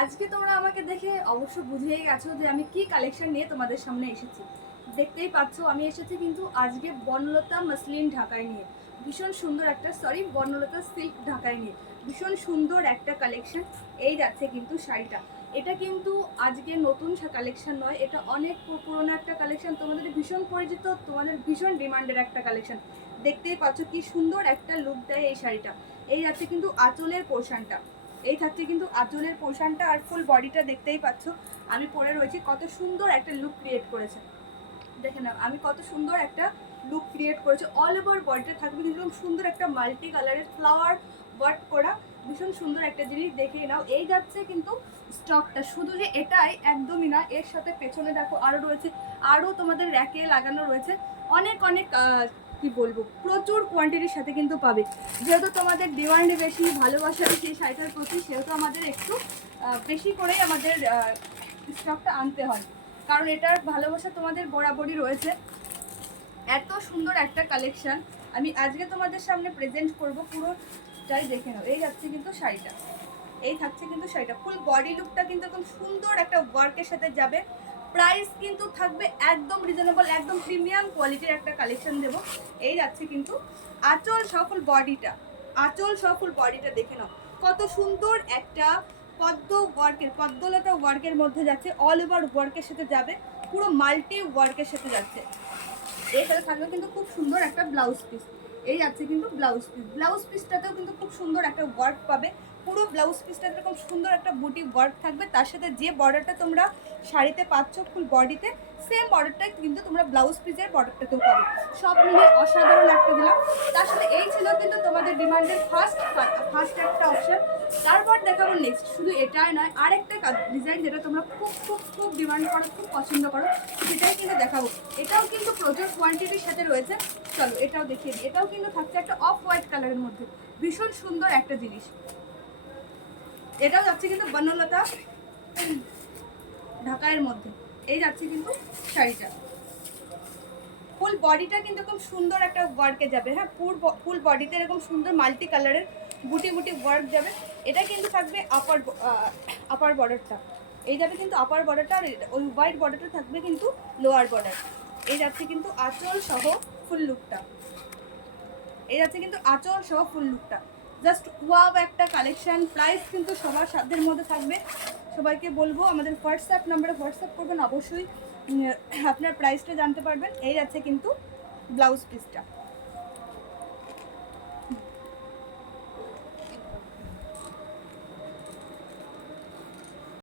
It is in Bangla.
আজকে তোমরা আমাকে দেখে অবশ্য বুঝেই গেছো যে আমি কি কালেকশন নিয়ে তোমাদের সামনে এসেছি। দেখতেই পাচ্ছ আমি এসেছি কিন্তু আজকে বনলতা মসলিন ঢাকায় নিয়ে ভীষণ সুন্দর একটা বনলতা সিল্ক ঢাকায় নিয়ে ভীষণ সুন্দর একটা কালেকশন। এই যাচ্ছে কিন্তু শাড়িটা, এটা কিন্তু আজকে নতুন কালেকশন নয়, এটা অনেক পুরোনো একটা কালেকশন, তোমাদের ভীষণ পরিচিত, তোমাদের ভীষণ ডিমান্ডের একটা কালেকশন। দেখতেই পাচ্ছ কি সুন্দর একটা লুক দেয় এই শাড়িটা। এই যাচ্ছে কিন্তু আঁচলের পোর্শনটা, এই থাকছে কিন্তু আঁচলের পোর্শনটা, আর ফুল বডিটা দেখতেই পাচ্ছ আমি পরে রয়েছি, কত সুন্দর একটা লুক ক্রিয়েট করেছে। দেখে নাও আমি কত সুন্দর একটা লুক ক্রিয়েট করেছি। অল ওভার বডিটা থাকবে কিন্তু সুন্দর একটা মাল্টি কালারের ফ্লাওয়ার ওয়ার্ক করা, ভীষণ সুন্দর একটা জিনিস। দেখে নাও এই যাচ্ছে কিন্তু স্টকটা, শুধু যে এটাই একদমই না, এর সাথে পেছনে দেখো আরও রয়েছে, আরও তোমাদের র্যাকে লাগানো রয়েছে অনেক অনেক কি বলবো, প্রচুর কোয়ান্টিটির সাথে কিন্তু পাবে। যেহেতু তোমাদের ডিমান্ড বেশি, ভালোবাসা বেশি এই শাড়িটার প্রতি, সেহেতু আমাদের একটু বেশি করেই আমাদের স্টকটা আনতে হয়, কারণ এটার ভালোবাসা তোমাদের বরাবরই রয়েছে। এত সুন্দর একটা কালেকশন আমি আজকে তোমাদের সামনে প্রেজেন্ট করব, পুরোটাই দেখে নাও। এই যাচ্ছে কিন্তু শাড়িটা, এই থাকছে কিন্তু শাড়িটা, ফুল বডি লুকটা কিন্তু একদম সুন্দর একটা ওয়ার্কের সাথে যাবে। প্রাইস কিন্তু থাকবে একদম রিজনেবল, একদম প্রিমিয়াম কোয়ালিটির একটা কালেকশন দেবো। এই যাচ্ছে কিন্তু আঁচল সহ ফুল বডিটা, আঁচল সহ ফুল বডিটা দেখে নাও কত সুন্দর একটা পদ্মলতা ওয়ার্কের মধ্যে যাচ্ছে, অল ওভার ওয়ার্কের সাথে যাবে, পুরো মাল্টি ওয়ার্কের সাথে যাচ্ছে। এর সাথে থাকবে কিন্তু খুব সুন্দর একটা ব্লাউজ পিস। এই যাচ্ছে কিন্তু ব্লাউজ পিসটাতেও কিন্তু খুব সুন্দর একটা ওয়ার্ক পাবে, পুরো ব্লাউজ পিসটাতে এরকম সুন্দর একটা বুটি ওয়ার্ক থাকবে, তার সাথে যে বর্ডারটা তোমরা শাড়িতে পাচ্ছ ফুল বডিতে, সেম বর্ডারটাই কিন্তু তোমরা ব্লাউজ পিসের বর্ডারটাতেও পাবে। সব মিলিয়ে অসাধারণ একটা দিলাম। তার সাথে এই ছিল কিন্তু তোমাদের ডিমান্ডের ফার্স্ট একটা অপশন। তারপর দেখাবো নেক্সট, শুধু এটাই নয়, আরেকটা ডিজাইন যেটা তোমরা খুব খুব খুব ডিমান্ড করো, খুব পছন্দ করো, সেটাই কিন্তু দেখাবো। এটাও কিন্তু প্রচুর কোয়ান্টিটির সাথে রয়েছে, চলো এটাও দেখিয়ে দিই। এটাও কিন্তু থাকছে একটা অফ হোয়াইট কালারের মধ্যে, ভীষণ সুন্দর একটা জিনিস। এটাও যাচ্ছে কিন্তু বনলতা ঢাকার মধ্যে। এই যাচ্ছে কিন্তু শাড়িটা, ফুল বডিটা কিন্তু এরকম সুন্দর একটা ওয়ার্কে যাবে। হ্যাঁ, ফুল বডিতে এরকম সুন্দর মাল্টি কালারের বুটি বুটি ওয়ার্ক যাবে। এটা কিন্তু থাকবে আপার বর্ডারটা, এই যাবে কিন্তু আপার বর্ডারটা, আর ওই হোয়াইট বর্ডারটা থাকবে কিন্তু লোয়ার বর্ডার। এই যাচ্ছে কিন্তু আঁচল সহ ফুল লুকটা, এই যাচ্ছে কিন্তু আঁচল সহ ফুল লুকটা, জাস্ট ওয়াও একটা কালেকশন। প্রাইস কিন্তু সবার সাধ্যের মধ্যে থাকবে। সবাইকে বলবো আমাদের হোয়াটসঅ্যাপ নাম্বারে হোয়াটসঅ্যাপ করবেন, অবশ্যই আপনার প্রাইসটা জানতে পারবেন। এই যাচ্ছে কিন্তু ব্লাউজ পিসটা।